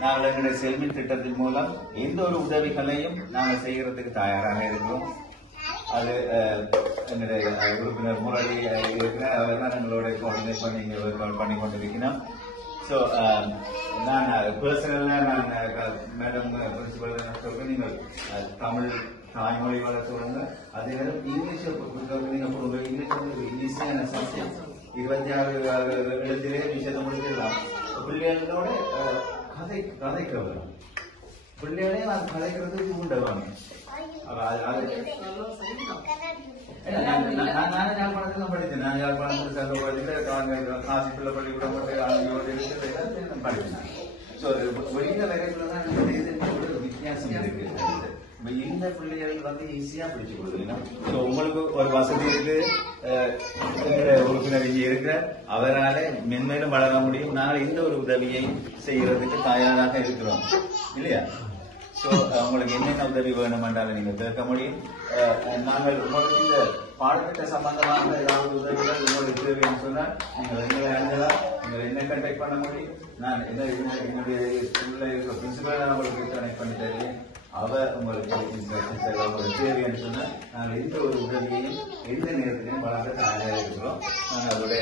நாங்கள் எங்களுடைய செல்மின் திட்டத்தின் மூலம் எந்த ஒரு உதவிகளையும் நாங்கள் செய்யறதுக்கு தயாராக இருக்கிறோம். அது எங்களுடைய உறுப்பினர் முரளி இருக்கிறார், அவர்தான் எங்களோட கோஆர்டினேட் பண்ணி கொண்டிருக்கிறோம். ஸோ நான் பர்சனலாக நான் மேடம் பிரின்சிபல் சொல்றேன், நீங்கள் தமிழ் தாய்மொழி வளர்த்துவாங்க. அதே நேரம் இங்கிலீஷை நீங்க கொடுங்க. இங்கிலீஷ் வந்து ஈஸியான சப்ஜெக்ட், 26 எழுத்திலே விஷயத்தை முடிச்சிடலாம். பிள்ளைகளோட கதைக்கிறவர் பிள்ளைகளையும் அது கதைக்கிறதுக்கு உண்டுவாங்க. நானே யாழ்ப்பாணத்தில் தான் படித்தேன். நான் யாழ்ப்பாணத்தில் சேர்ந்த படிச்சுட்டு காசி பிள்ளை பள்ளிக்கூடம் படித்தேன். ஸோ வெளியில வரைக்குள்ள தான் ஒரு வித்தியாசம் இருக்கு. இந்த பிள்ளைகள் வந்து ஈஸியா பிடிச்சு கொடுக்கலாம். ஸோ உங்களுக்கு ஒரு வசதி இருக்கு, உறுப்பினர் இங்கே இருக்கிற அவரால் மென்மேலும் வளர முடியும். நாங்கள் இந்த ஒரு உதவியை செய்யறதுக்கு தயாராக இருக்கிறோம் இல்லையா? ஸோ உங்களுக்கு என்னென்ன உதவி வேணும் என்றாலும் நீங்க கேட்க முடியும். நாங்கள் உங்களுக்கு இந்த பாடத்திட்ட சம்பந்தமாக ஏதாவது உதவிகள் உங்களுக்கு தேவைன்னு சொன்னால் நீங்கள் எங்களை அணுகலாம். நீங்கள் என்ன கண்டக்ட் பண்ண முடியும். நான் என்னுடைய ஸ்கூல்ல இருக்கிற பிரின்சிபல் உங்களுக்கு கனெக்ட் பண்ணி தருவேன். அவர் உங்களுக்கு தேவைன்னு சொன்னால் நாங்கள் எந்த ஒரு உதவியையும் எந்த நேரத்திலையும் வளர்க்க தயாராக இருக்கிறோம். நாங்கள் அதோட